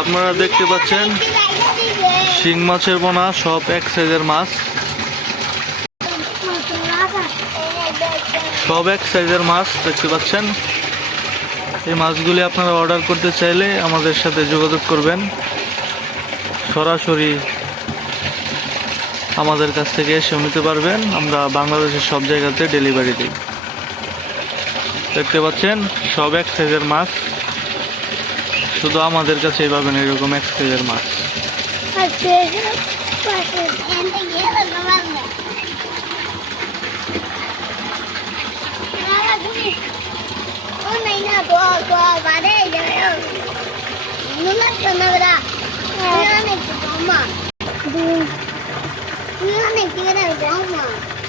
আপনারা দেখতে পাচ্ছেন শিং মাছের পোনা, সব এক সাইজের মাছ, সব এক সাইজের মাছ দেখতে পাচ্ছেন। এই মাছগুলি আপনারা অর্ডার করতে চাইলে আমাদের সাথে যোগাযোগ করবেন। সরাসরি আমাদের কাছ থেকে এসে নিতে পারবেন। আমরা বাংলাদেশের সব জায়গাতে ডেলিভারি দিই। দেখতে পাচ্ছেন সব এক সাইজের মাছ, শুধু আমাদের কাছেই পাবেন এরকম এক সাইজের মাছ। Mama.